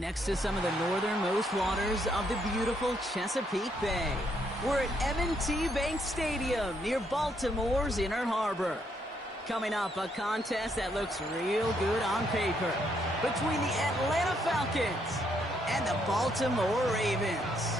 next to some of the northernmost waters of the beautiful Chesapeake Bay. We're at M&T Bank Stadium near Baltimore's Inner Harbor. Coming up, a contest that looks real good on paper between the Atlanta Falcons and the Baltimore Ravens.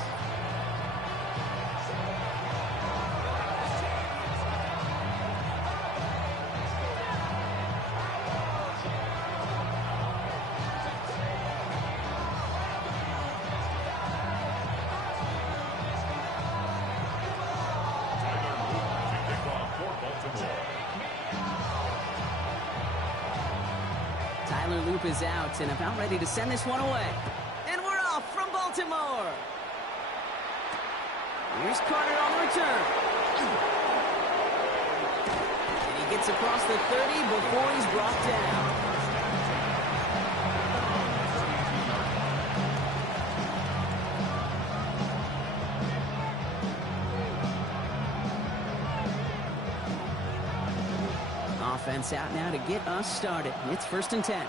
Loop is out and about ready to send this one away. And we're off from Baltimore. Here's Carter on the return. And he gets across the 30 before he's brought down. Offense out now to get us started. It's 1st and 10.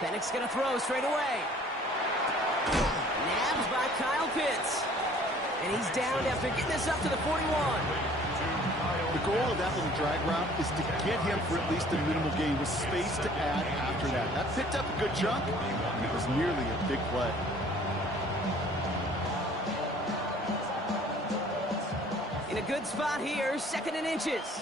Penix gonna throw straight away. Nabbed by Kyle Pitts. And he's down after getting this up to the 41. The goal of that little drag route is to get him for at least a minimal gain with space to add after that. That picked up a good chunk, and it was nearly a big play. In a good spot here, 2nd and inches.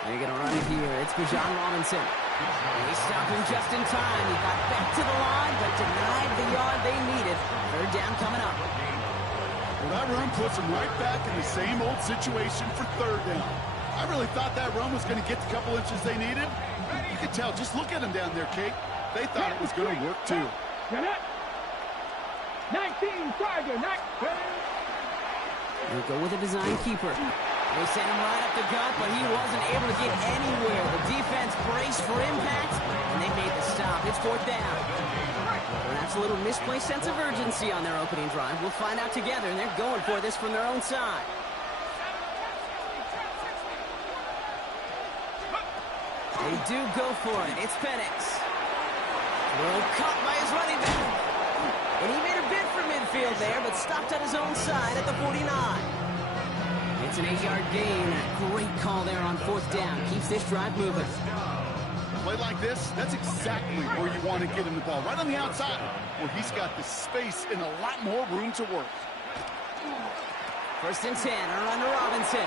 They're going to run it here. It's Bijan Robinson. And they stopped him just in time. He got back to the line, but denied the yard they needed. 3rd down coming up. Well, that run puts him right back in the same old situation for 3rd down. I really thought that run was going to get the couple inches they needed. You could tell. Just look at them down there, Kate. They thought it was going to work, too. 19 Tiger, They'll go with a design keeper. They sent him right up the gut, but he wasn't able to get anywhere. The defense braced for impact, and they made the stop. It's 4th down. Perhaps a little misplaced sense of urgency on their opening drive. We'll find out together, and they're going for this from their own side. They do go for it. It's Penix. Well, caught by his running back. And he made a bid for midfield there, but stopped at his own side at the 49. It's an 8-yard gain. Great call there on 4th down. Keeps this drive moving. Play like this, that's exactly where you want to get him the ball. Right on the outside, where he's got the space and a lot more room to work. 1st and 10, around to Robinson.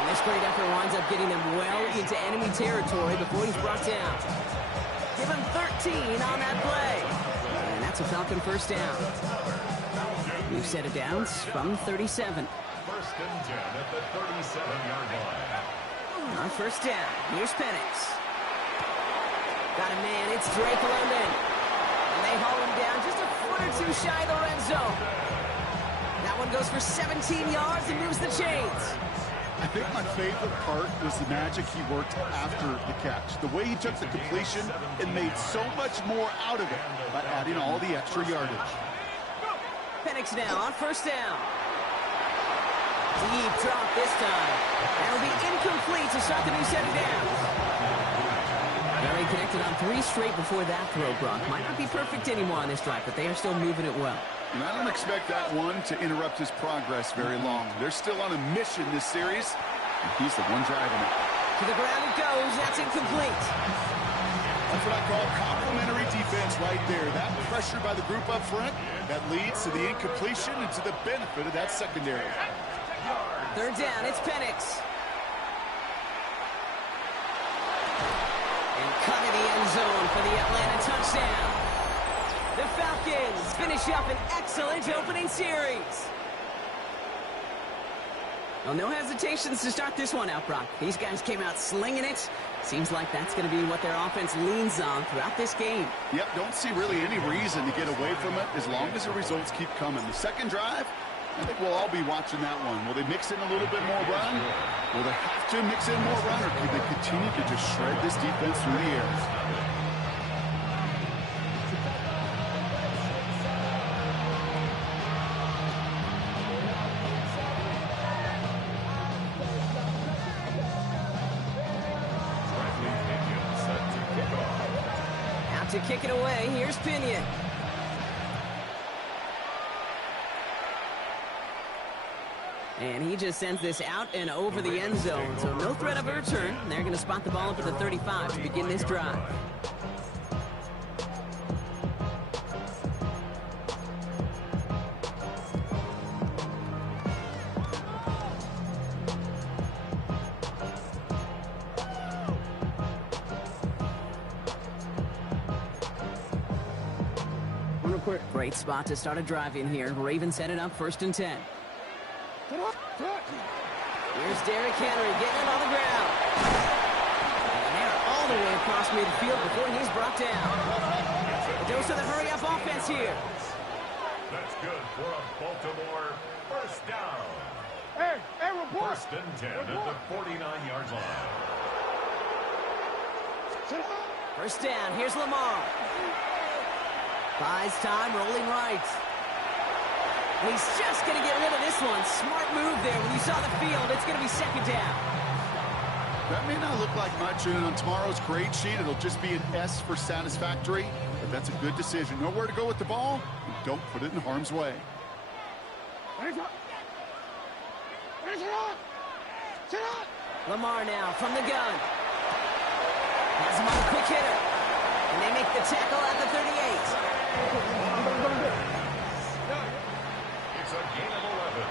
And this great effort winds up getting them well into enemy territory before he's brought down. Give him 13 on that play. And that's a Falcon 1st down. New set of downs from 37. 1st and 10 at the 37-yard line. On 1st down, here's Penix. Got a man, it's Drake London. And they haul him down just a foot or two shy of the red zone. That one goes for 17 yards and moves the chains. I think my favorite part was the magic he worked after the catch. The way he took the completion and made so much more out of it by adding all the extra yardage. Penix now on 1st down. Deep drop this time. That'll be incomplete to start the new set of downs. Very connected on 3 straight before that throw, Brock. Might not be perfect anymore on this drive, but they are still moving it well. And I don't expect that one to interrupt his progress very long. They're still on a mission this series, and he's the one driving it. To the ground it goes. That's incomplete. That's what I call complementary defense right there. That pressure by the group up front, that leads to the incompletion and to the benefit of that secondary. 3rd down, it's Penix. And cut in the end zone for the Atlanta touchdown. The Falcons finish up an excellent opening series. Well, no hesitations to start this one out, Brock. These guys came out slinging it. Seems like that's going to be what their offense leans on throughout this game. Yep, don't see really any reason to get away from it as long as the results keep coming. The second drive, I think we'll all be watching that one. Will they mix in a little bit more run? Will they have to mix in more run, or could they continue to just shred this defense through the air? to kick it away. Here's Pinion. And he just sends this out and over the end zone. So no threat of a return. They're going to spot the ball up at the 35 to begin this drive. Great spot to start a drive in here. Ravens set it up 1st and 10. Here's Derrick Henry getting it on the ground. And they're all the way across midfield before he's brought down. A dose of the hurry-up offense here. That's good for a Baltimore first down. Hey, report. 1st and 10 at the 49-yard line. First down, here's Lamar. Buys time, rolling right. And he's just going to get rid of this one. Smart move there. When you saw the field, it's going to be 2nd down. That may not look like much, and on tomorrow's grade sheet, it'll just be an S for satisfactory. But that's a good decision. Know where to go with the ball, and don't put it in harm's way. Lamar now from the gun. Has him on a quick hitter. And they make the tackle at the 38. It's a gain of 11.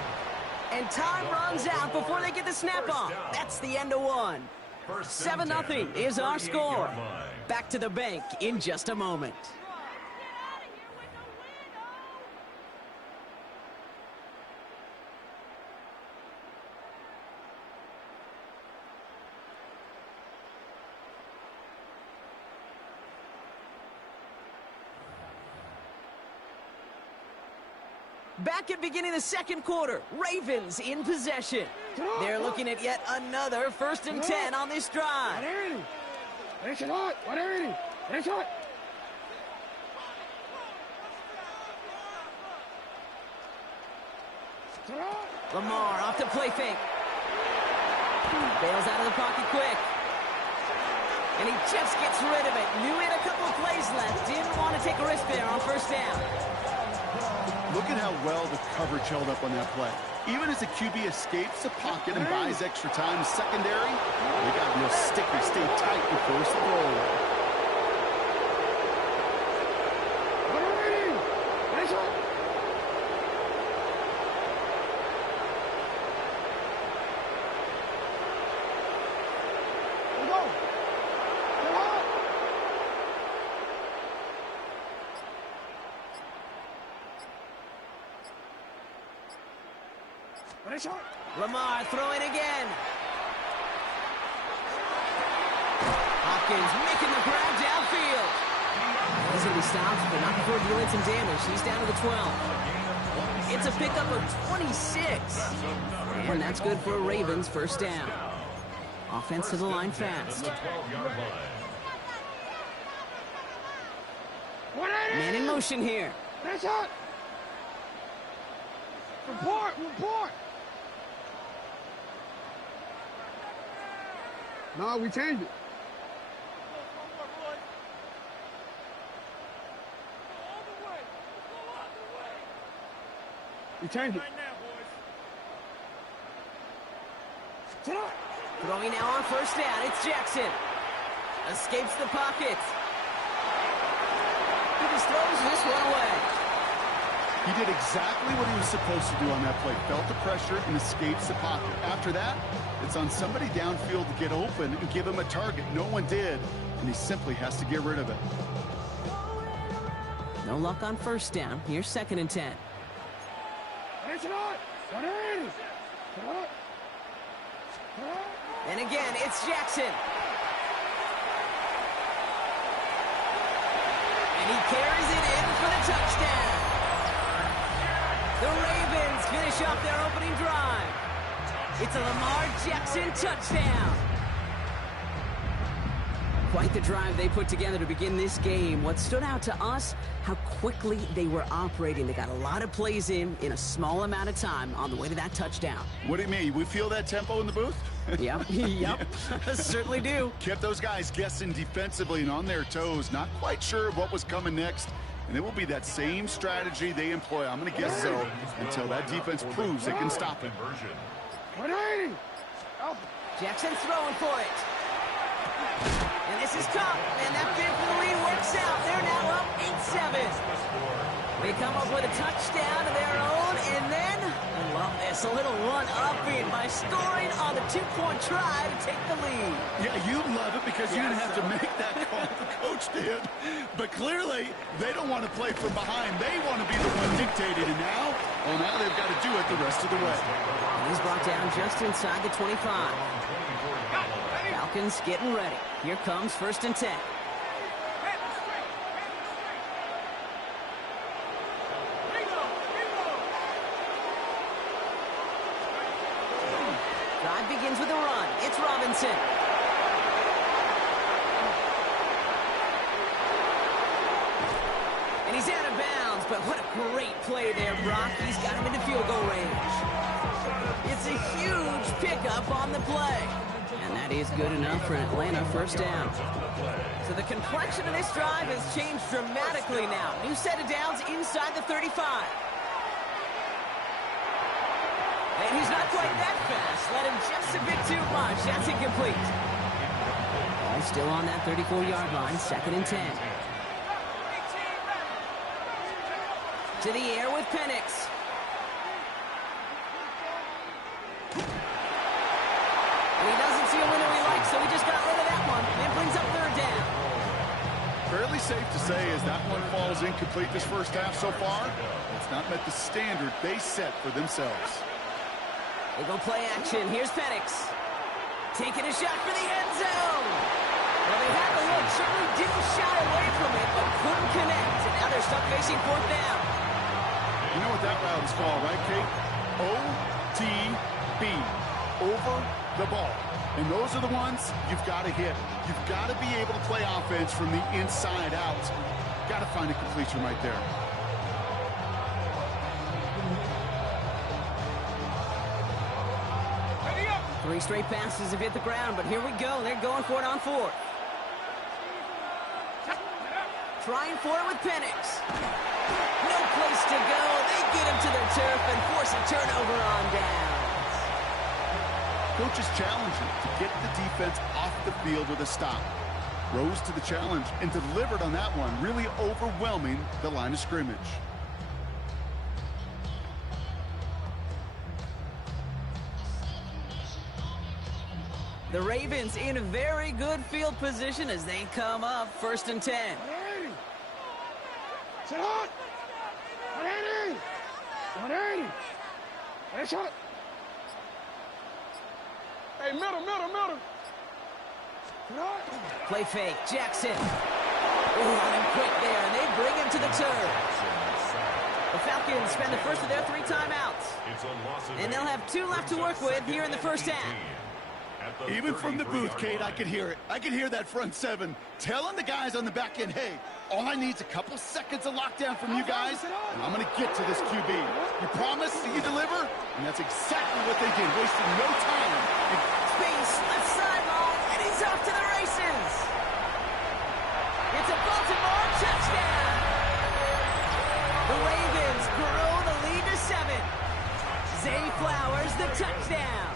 And time runs out before they get the snap on. That's the end of one. 7-0 is our score. Back to the bank in just a moment. Back at beginning the 2nd quarter, Ravens in possession. They're looking at yet another 1st and 10 on this drive. Lamar off the play fake. Bails out of the pocket quick. And he just gets rid of it. Knew he had a couple of plays left. Didn't want to take a risk there on 1st down. Look at how well the coverage held up on that play. Even as the QB escapes the pocket and buys extra time, secondary, they got real sticky, stay tight and force the throw away. Lamar throwing again. Hopkins making the grab downfield. He's going to be stopped, but not before dealing some damage. He's down to the 12. It's a pickup of 26. And that's good for a Ravens 1st down. Offense to the line fast. Man in motion here. Report. No, we changed it. We changed it. Throwing now on 1st down. It's Jackson. Escapes the pocket. He just throws this one away. He did exactly what he was supposed to do on that play. Felt the pressure and escapes the pocket. After that, it's on somebody downfield to get open and give him a target. No one did, and he simply has to get rid of it. No luck on 1st down. Here's 2nd and 10. And again, it's Jackson. And he carries it in for the touchdown. The Ravens finish off their opening drive. It's a Lamar Jackson touchdown. Quite the drive they put together to begin this game. What stood out to us, how quickly they were operating. They got a lot of plays in a small amount of time on the way to that touchdown. What do you mean? We feel that tempo in the booth? Yep, yep, certainly do. Kept those guys guessing defensively and on their toes, not quite sure what was coming next. And it will be that same strategy they employ, I'm going to guess so, until that defense proves they can stop it. 180. Jackson throwing for it. And this is Cup, and that bid for the lead works out. They're now up 8-7. They come up with a touchdown of their own, and then, I love this, a little run-upping by scoring on the two-point try to take the lead. Yeah, you love it because you didn't have to make that call. The coach did. But clearly, they don't want to play from behind. They want to be the one dictating. And now, well, now they've got to do it the rest of the way. And he's brought down just inside the 25. Falcons getting ready. Here comes 1st and 10. Drive begins with a run. It's Robinson. And he's out of bounds, but what a great play there, Brock. He's got him into field goal range. It's a huge pickup on the play. And that is good enough for an Atlanta 1st down. So the complexion of this drive has changed dramatically now. New set of downs inside the 35. And he's not quite that fast. Let him just a bit too much. That's incomplete. Ball still on that 34-yard line. 2nd and 10. To the air with Penix. And he doesn't see a winner he likes, so he just got rid of that one. It brings up 3rd down. Fairly safe to say as that one falls incomplete this first half so far, it's not met the standard they set for themselves. They go play action. Here's Penix. Taking a shot for the end zone. Well, they had the look. Certainly didn't shy away from it, but couldn't connect. And now they're stuck facing 4th down. You know what that route is called, right, Kate? OTB. Over the ball. And those are the ones you've got to hit. You've got to be able to play offense from the inside out. Got to find a completion right there. Three straight passes have hit the ground, but here we go. They're going for it on 4th. Trying for it with Penix. No place to go. They get him to their turf and force a turnover on downs. Coach is challenging to get the defense off the field with a stop. Rose to the challenge and delivered on that one, really overwhelming the line of scrimmage. The Ravens in a very good field position as they come up 1st and 10. 180. Sit hot. 180. 180. That's hot. Hey, middle. Sit hot. Play fake. Jackson. Ooh, on him quick there, and they bring him to the turf. The Falcons spend the first of their 3 timeouts. And they'll have 2 left to work with here in the first half. Even from the booth, Kate, I could hear it. I could hear that front 7 telling the guys on the back end, hey, all I need is a couple seconds of lockdown from you guys, and I'm going to get to this QB. You promise that you deliver? And that's exactly what they did, wasting no time. Space, left sideline, and he's off to the races. It's a Baltimore touchdown. The Ravens grow the lead to 7. Zay Flowers, the touchdown.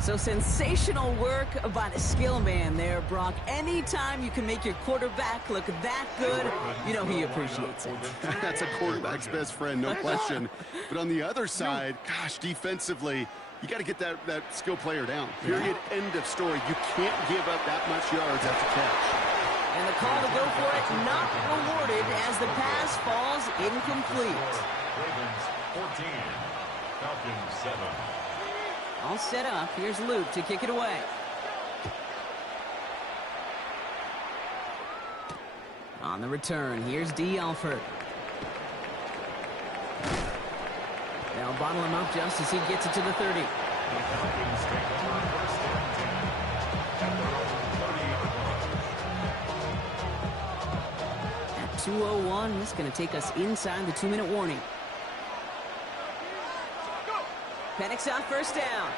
So sensational work by the skill man there, Brock. Anytime you can make your quarterback look that good, you know he appreciates it. That's a quarterback's best friend, no question. But on the other side, gosh, defensively, you got to get that skill player down. Period, end of story. You can't give up that much yards after catch. And the call to go for it not rewarded as the pass falls incomplete. Ravens 14, Falcons 7. All set up. Here's Luke to kick it away. On the return, here's D. Alford. They'll bottle him up just as he gets it to the 30. at their own 30-yard line. At 2:01, this is going to take us inside the 2-minute warning. Penix on first down.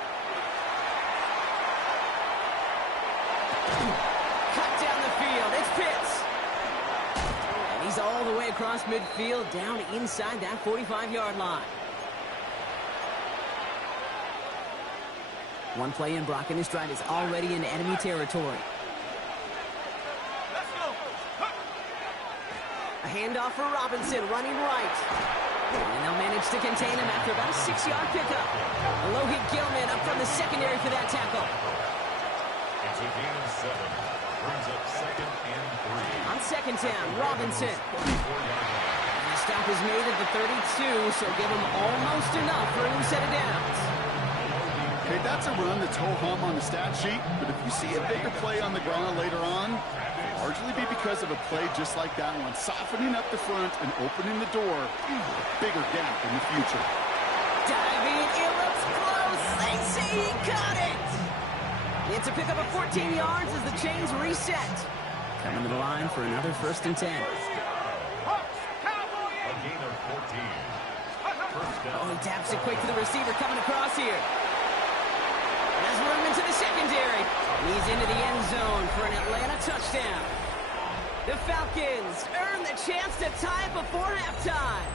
Cut down the field. It's Pitts. And he's all the way across midfield, down inside that 45-yard line. One play in, Brock, and his drive is already in enemy territory. A handoff for Robinson, running right. And they'll manage to contain him after about a 6-yard pickup. Alohi Gilman up from the secondary for that tackle. It's a gain of 7. Brings up 2nd and 3. On second down, Robinson. And the stop is made at the 32, so give him almost enough for a new set of downs. Okay, that's a run that's ho-hum on the stat sheet, but if you see a bigger play on the ground later on, it'll largely be because of a play just like that one, softening up the front and opening the door, bigger gap in the future. Diving, it looks close. They say he caught it. It's a pickup of 14 yards as the chains reset. Coming to the line for another 1st and 10. A gain of 14. First down. Oh, he taps it quick to the receiver coming across here. Has room into the secondary. He's into the end zone for an Atlanta touchdown. The Falcons earn the chance to tie it before halftime.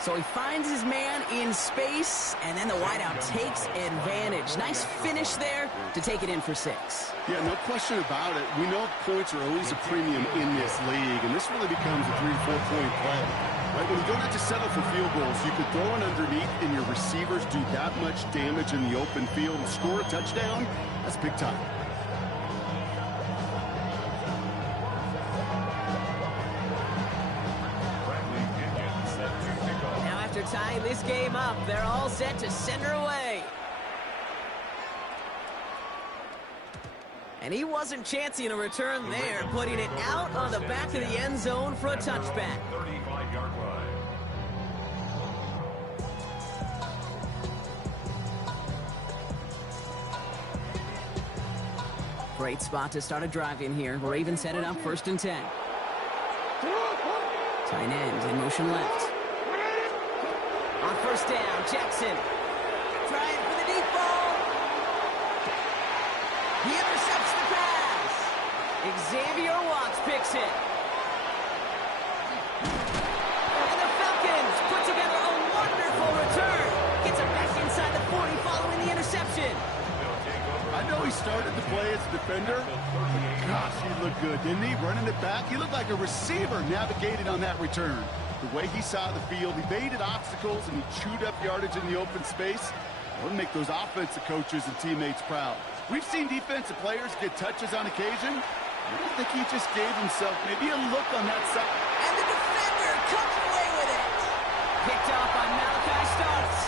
So he finds his man in space, and then the wideout takes advantage. Nice finish there to take it in for 6. Yeah, no question about it. We know points are always a premium in this league, and this really becomes a 3- to 4-point play. Right, when you don't have to settle for field goals, you could throw it underneath and your receivers do that much damage in the open field and score a touchdown. That's big time. Now after tying this game up, they're all set to send her away. And he wasn't chancing a return there, putting it out on the back of the end zone for a touchback. 35-yard line. Great spot to start a drive in here. Ravens set it up 1st and 10. Tight end in motion left. On first down, Jackson. Trying for the deep ball. He intercepts the pass. Xavier Watts picks it. And the Falcons put together a wonderful return. Gets it back inside the 40 following the interception. I know he started the play as a defender. Gosh, he looked good, didn't he? Running it back. He looked like a receiver navigating on that return. The way he saw the field, he evaded obstacles, and he chewed up yardage in the open space. That would make those offensive coaches and teammates proud. We've seen defensive players get touches on occasion. I don't think he just gave himself maybe a look on that side. And the defender comes away with it. Picked off by Malachi Starks.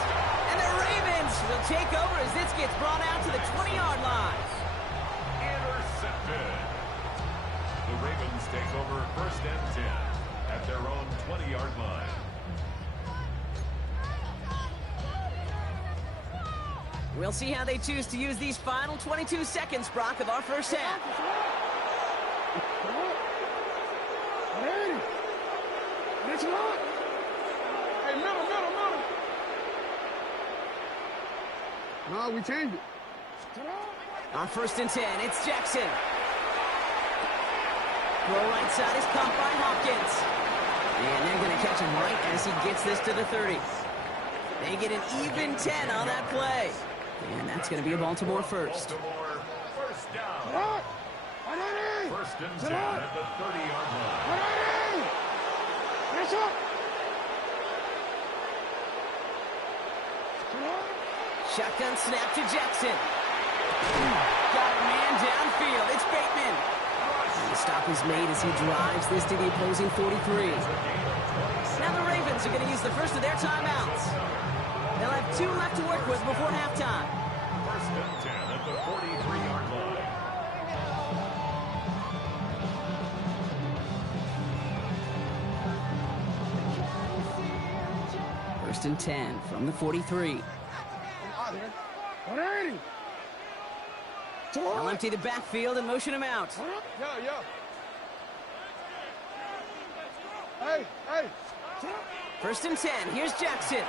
And the Ravens will take over as this gets brought out to the 20-yard line. Intercepted. The Ravens take over 1st and 10 at their own 20-yard line. We'll see how they choose to use these final 22 seconds, Brock, of our first half. It's not. Hey, middle. No, we changed it. On 1st and 10, it's Jackson. Throw right side is caught by Hopkins. And they're going to catch him right as he gets this to the 30. They get an even 10 on that play. And that's going to be a Baltimore first. Baltimore, first down. 1st and 10 at the 30-yard line. That's up. Shotgun snap to Jackson. Got a man downfield. It's Bateman. And the stop is made as he drives this to the opposing 43. Now the Ravens are going to use the first of their timeouts. They'll have 2 left to work with before halftime. 1st and 10 at the 43-yard line. First and 10 from the 43. 180. They'll empty the backfield and motion him out. Yeah. Hey. First and 10. Here's Jackson.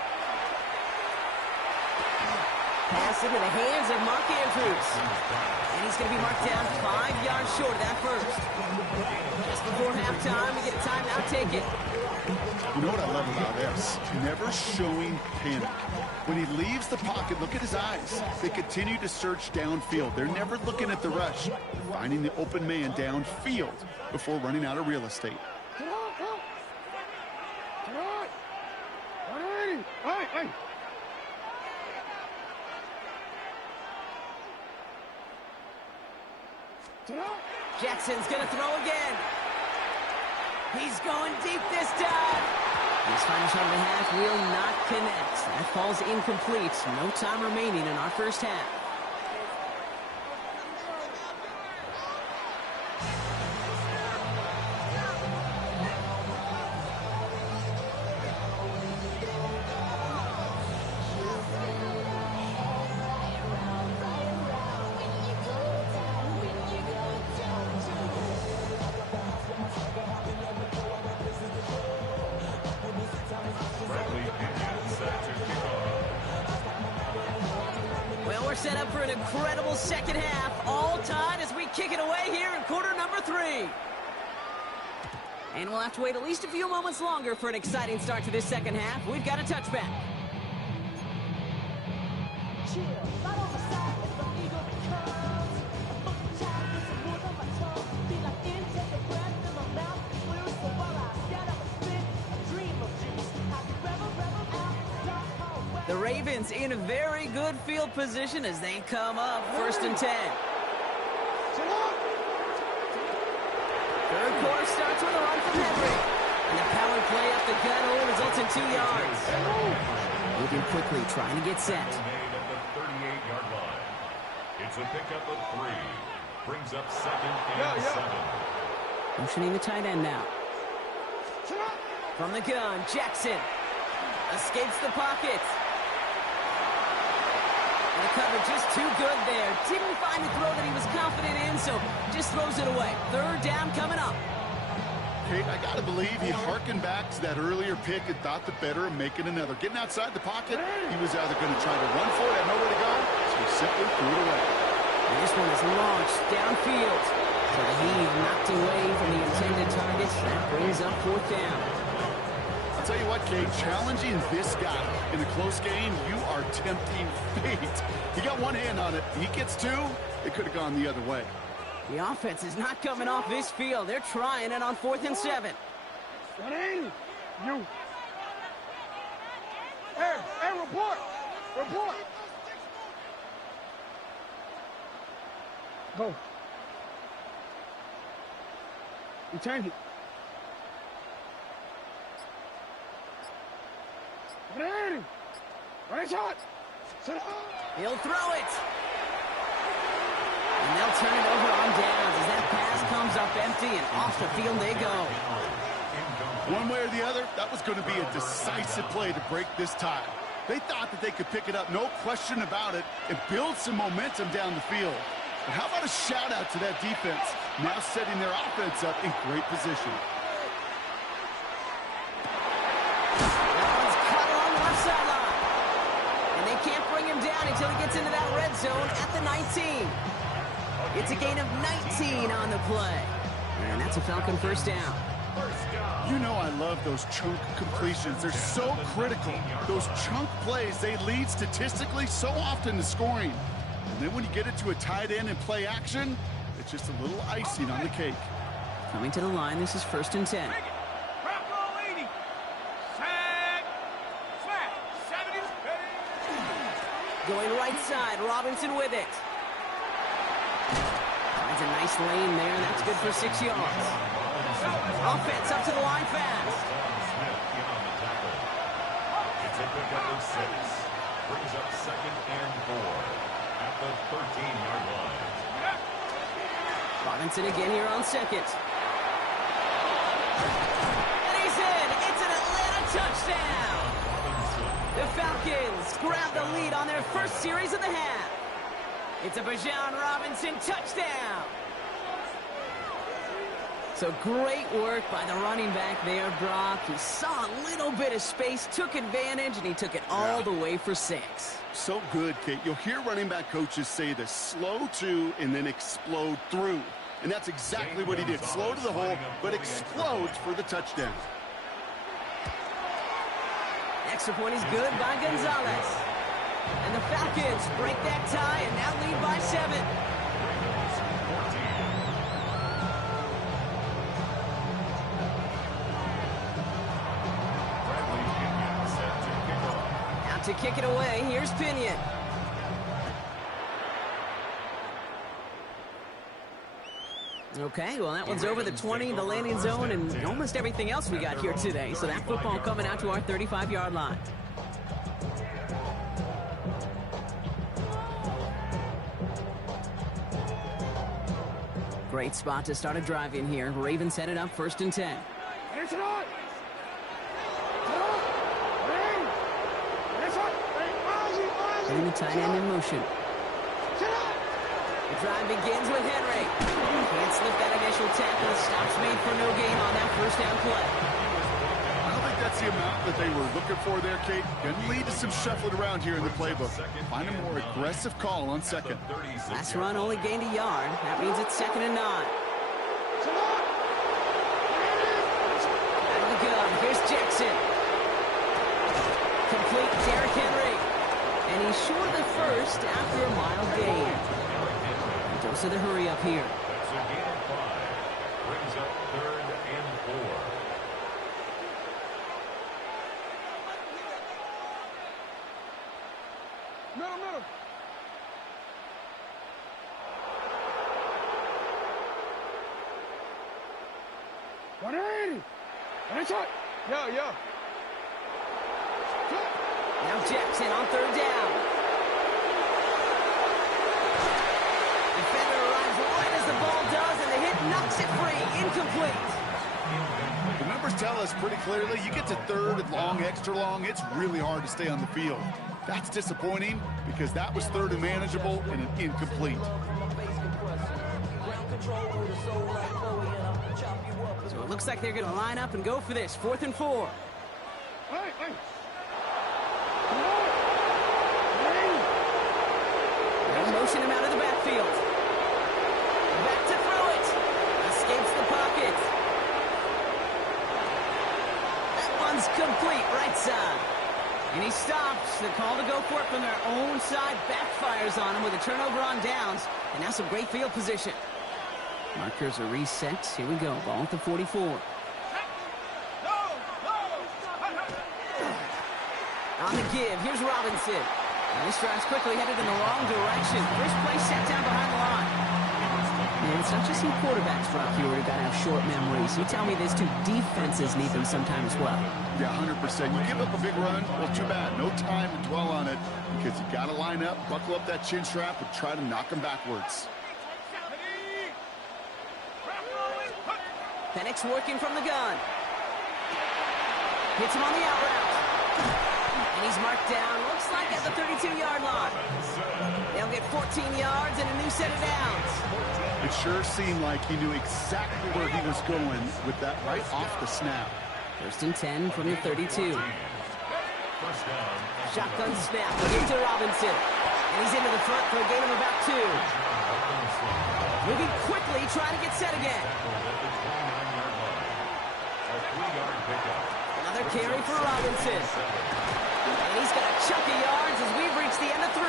Pass into the hands of Mark Andrews. And he's going to be marked down 5 yards short of that first. Just before halftime, we get a timeout taken. You know what I love about this? Never showing panic. When he leaves the pocket, look at his eyes. They continue to search downfield. They're never looking at the rush. Finding the open man downfield before running out of real estate. Get on. 180. Hey. Jackson's going to throw again. He's going deep this time. This final shot of the half will not connect. That falls incomplete. No time remaining in our first half. We're set up for an incredible second half, all tied as we kick it away here in quarter number 3. And we'll have to wait at least a few moments longer for an exciting start to this second half. We've got a touchback. The Ravens in a very good field position as they come up first and 10. Third quarter starts with a run from Henry. And the power play up the gut only results in 2 yards. Moving quickly, trying to get set. Made at the 38-yard line. It's a pickup of 3. Brings up second and 7. Motioning the tight end now. From the gun, Jackson escapes the pocket. The coverage just too good there. Didn't find the throw that he was confident in, so just throws it away. Third down coming up. Kate, I got to believe he harkened back to that earlier pick and thought the better of making another. Getting outside the pocket, he was either going to try to run for it, had nowhere to go, so he simply threw it away. And this one is launched downfield. So he's knocked away from the intended target. That brings up fourth down. I'll tell you what, Kate, challenging this guy in a close game, you are tempting fate. He got one hand on it. He gets 2, it could have gone the other way. The offense is not coming off this field. They're trying it on 4th and 7. 180. You. Hey, report. Go. You change it. 180. Right shot. He'll throw it. And they'll turn it over on downs as that pass comes up empty and off the field they go. One way or the other, that was going to be a decisive play to break this tie. They thought that they could pick it up, no question about it, and build some momentum down the field. But how about a shout-out to that defense, now setting their offense up in great position. Can't bring him down until he gets into that red zone at the 19. It's a gain of 19 on the play. And that's a Falcon first down. You know I love those chunk completions. They're so critical. Those chunk plays, they lead statistically so often to scoring. And then when you get it to a tight end and play action, it's just a little icing on the cake. Coming to the line, this is 1st and 10. Going right side, Robinson with it. Finds a nice lane there, and that's good for 6 yards. Offense up to the line fast. It's a pickup of 6. Brings up second and 4 at the 13-yard line. Robinson again here on second. And he's in. It's an Atlanta touchdown. The Falcons grab the lead on their first series of the half. It's a Bijan Robinson touchdown. So great work by the running back there, Brock. He saw a little bit of space, took advantage, and he took it all the way for 6. So good, Kate. You'll hear running back coaches say this: slow to and then explode through. And that's exactly what he did. Slow to the hole, but explodes for the touchdown. Extra point is good by Gonzalez. And the Falcons break that tie and now lead by 7. Out to kick it away, here's Pinion. Okay, well, that one's over the 20, the landing zone, and almost everything else we got here today. So that football coming out to our 35-yard line. Great spot to start a drive in here. Ravens headed up 1st and 10. Putting the tight end in motion. The drive begins with Henry. Can't slip that initial tackle. Stops made for no gain on that 1st down play. I don't think that's the amount that they were looking for there, Kate. Going to lead to some shuffling around here in the playbook. Find a more aggressive call on 2nd. Last run only gained a yard. That means it's 2nd and 9. Out of the gun. Here's Jackson. Complete Derrick Henry. And he's short of the 1st after a mild gain. Dose of the hurry up here. That's a gain of 5. Brings up 3rd and 4. Middle. 180. Nice shot. Yeah. Now Jackson on 3rd down. Defender arrives right as the ball does, and the hit knocks it free. Incomplete. The numbers tell us pretty clearly, you get to 3rd and long, extra long, it's really hard to stay on the field. That's disappointing because that was 3rd and manageable and an incomplete. So it looks like they're going to line up and go for this. 4th and 4. Hey. They'll motion him out of the backfield. Back to throw it. Escapes the pocket. That one's complete, right side. And he stops. The call to go for it from their own side backfires on him with a turnover on downs. And now some great field position. Markers are reset. Here we go. Ball at the 44. On the give, here's Robinson. And this drive's quickly headed in the wrong direction. First play set down behind the line. And it's not just you quarterbacks, Brock, who got to have short memories. You tell me these two defenses need them sometime as well. Yeah, 100%. You give up a big run, well, too bad. No time to dwell on it because you got to line up, buckle up that chin strap, and try to knock them backwards. Penix working from the gun. Hits him on the out route. And he's marked down, looks like at the 32-yard line. They'll get 14 yards and a new set of downs. It sure seemed like he knew exactly where he was going with that right off the snap. 1st and 10 from the 32. Shotgun snap, into Robinson. And he's into the front for a gain of about 2. Moving quickly, trying to get set again. Another carry for Robinson. And he's got a chunk of yards as we've reached the end of 3.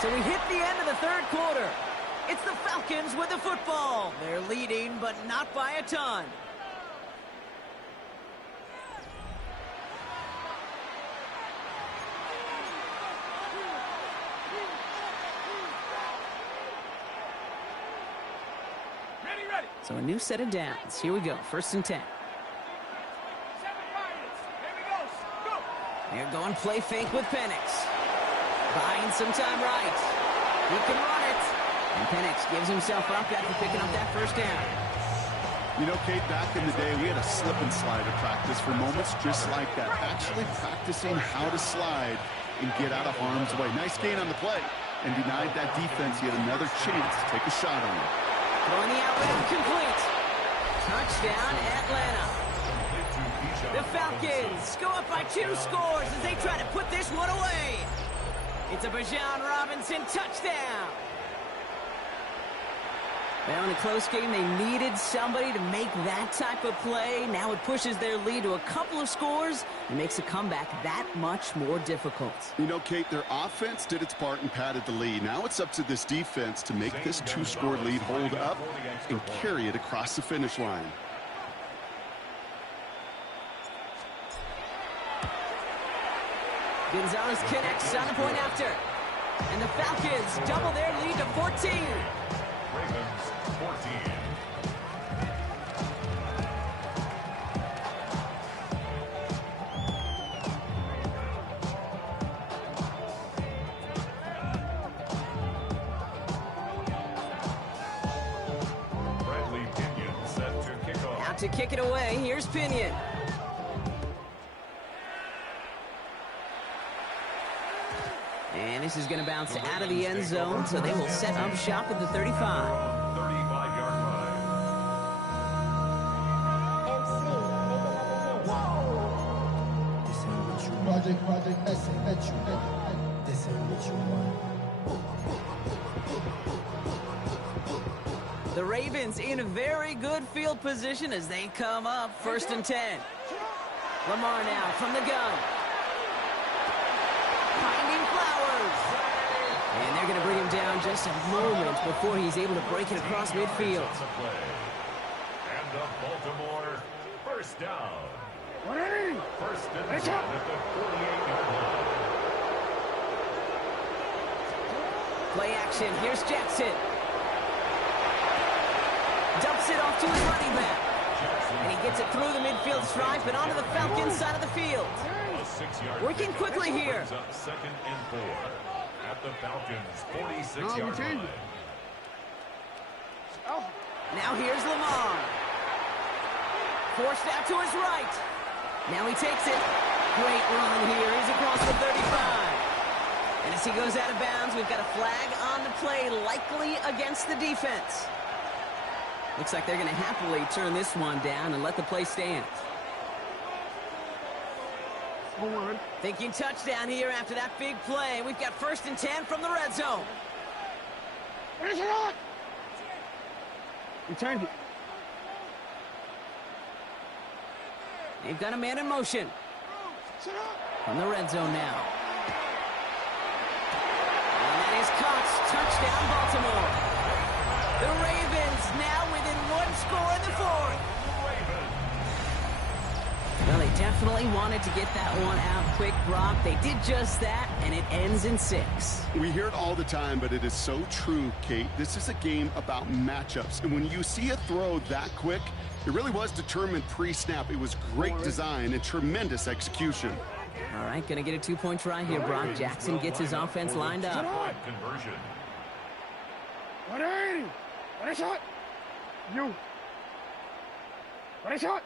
So we hit the end of the 3rd quarter. It's the Falcons with the football. They're leading, but not by a ton. Ready. So a new set of downs. Here we go. 1st and 10. They're going play fake with Penix. Buying some time right. He can run it. And Penix gives himself up after picking up that 1st down. You know, Kate, back in the day, we had a slip and slide at practice for moments just like that. Actually practicing how to slide and get out of harm's way. Nice gain on the play. and denied that defense yet another chance to take a shot on him. Throwing the out route complete. Touchdown, Atlanta. The Falcons go up by 2 scores as they try to put this one away. It's a Bijan Robinson touchdown. Well, in a close game, they needed somebody to make that type of play. Now it pushes their lead to a couple of scores and makes a comeback that much more difficult. You know, Kate, their offense did its part and padded the lead. Now it's up to this defense to make this 2-score lead hold up and carry it across the finish line. Gonzalez connects on the point after. And the Falcons double their lead to 14. Ravens 14. Bradley Pinion set to kick off. Out to kick it away. Here's Pinion. And this is going to bounce out of the end zone, so they will set up shop at the 35. 35-yard line. Project, this ain't what you want. The Ravens in a very good field position as they come up 1st and 10. Lamar now from the gun. Finding Flowers. And they're going to bring him down just a moment before he's able to break it across midfield. And the Baltimore first down. 180. First and 10 at the 48-yard line. Play action. Here's Jackson. Dumps it off to his running back. And he gets it through the midfield stripe and onto the Falcons side of the field. Working quickly here. Up 2nd and 4 at the Falcons 46-yard line. Now here's Lamar. Forced out to his right. Now he takes it. Great run here. He's across the 35. And as he goes out of bounds, we've got a flag on the play, likely against the defense. Looks like they're going to happily turn this one down and let the play stand. Thinking touchdown here after that big play. We've got 1st and 10 from the red zone. Returned it. They've got a man in motion. From the red zone now. And that is caught. Touchdown, Baltimore. The Ravens now within 1 score in the 4th. Well, they definitely wanted to get that one out quick, Brock. They did just that, and it ends in 6. We hear it all the time, but it is so true, Kate. This is a game about matchups. And when you see a throw that quick, it really was determined pre-snap. It was great design and tremendous execution. All right, going to get a 2-point try here, Brock. Jackson gets his offense lined up. Conversion. 180. What a shot. You. What a shot.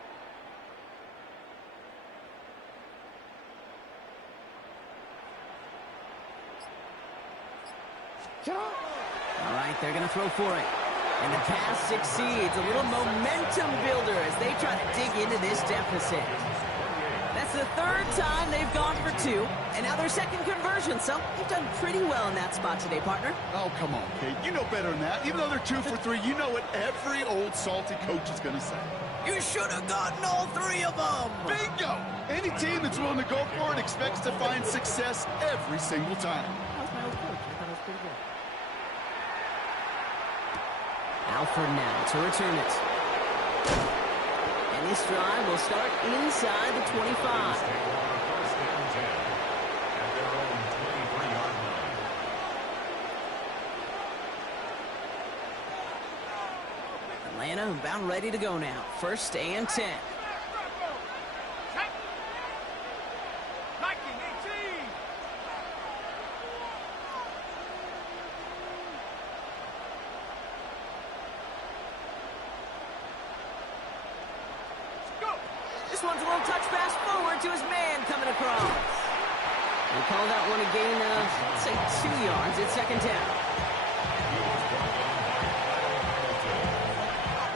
All right, they're going to throw for it. And the pass succeeds. A little momentum builder as they try to dig into this deficit. That's the 3rd time they've gone for 2. And now their 2nd conversion. So they've done pretty well in that spot today, partner. Oh, come on, Kate. You know better than that. Even though they're 2 for 3, you know what every old salty coach is going to say. You should have gotten all 3 of them. Bingo! Any team that's willing to go for it expects to find success every single time. That was my old coach. I thought it was pretty good. Alford now to return it. And this drive will start inside the 25. First and 10 at their own 23-yard line. Atlanta about ready to go now. 1st and 10. This one's a little touch pass forward to his man coming across. They call that one a gain of, let's say, 2 yards at second down.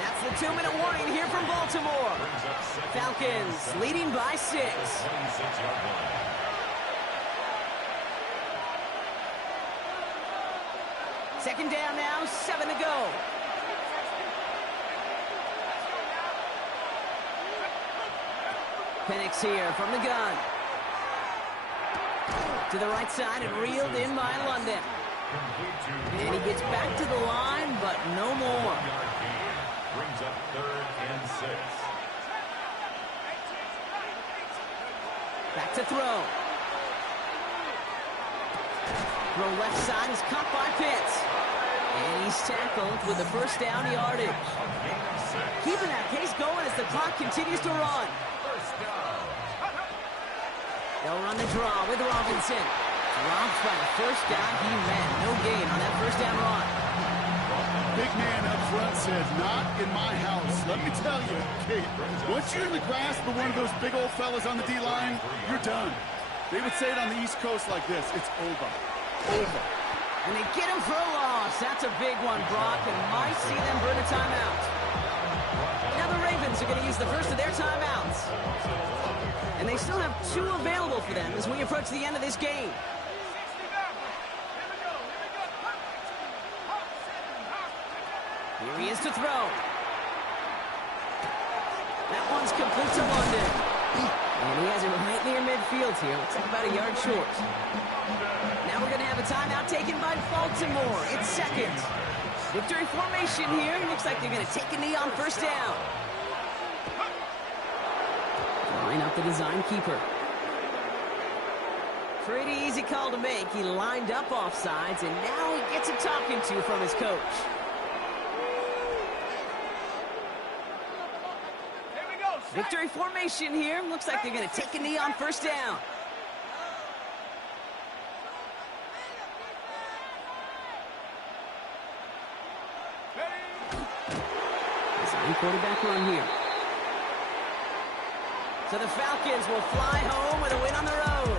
That's the 2-minute warning here from Baltimore. Falcons leading by 6. Second down now, 7 to go. Penix here from the gun. To the right side and reeled in by London. And he gets back to the line, but no more. Brings up 3rd and 6. Back to throw. Throw left side is caught by Pitts. And he's tackled with the first down yardage. Keeping that pace going as the clock continues to run. They'll run the draw with Robinson. Drops by the first down he meant. No gain on that first down run. Big man up front said, not in my house. Let me tell you, Kate, once you're in the grasp of one of those big old fellas on the D-line, you're done. They would say it on the East Coast like this, it's over. Over. And they get him for a loss. That's a big one, Brock, and might see them burn a timeout. Now the Ravens are going to use the first of their timeouts. And they still have 2 available for them as we approach the end of this game. Here he is to throw. That one's complete to London. And he has it right near midfield here. Looks like about a yard short. Now we're going to have a timeout taken by Baltimore. It's second. Victory formation here. Looks like they're going to take a knee on first down. Line up the design keeper. Pretty easy call to make. He lined up offsides, and now he gets a talking to from his coach. Victory formation here. Looks like they're going to take a knee on first down. Design quarterback run here. So the Falcons will fly home with a win on the road.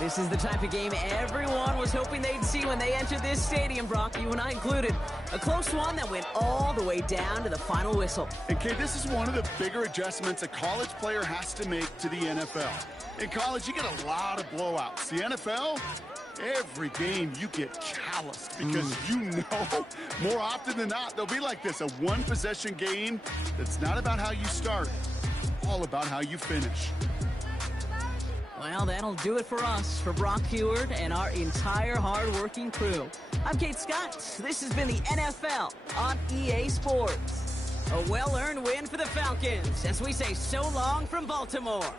This is the type of game everyone was hoping they'd see when they entered this stadium, Brock, you and I included. A close one that went all the way down to the final whistle. And Kate, this is one of the bigger adjustments a college player has to make to the NFL. In college, you get a lot of blowouts. The NFL, every game you get calloused because you know more often than not, they'll be like this, a one-possession game that's not about how you start, all about how you finish. Well, that'll do it for us, for Brock Heward and our entire hard-working crew. I'm Kate Scott. This has been the NFL on EA Sports. A well-earned win for the Falcons as we say so long from Baltimore.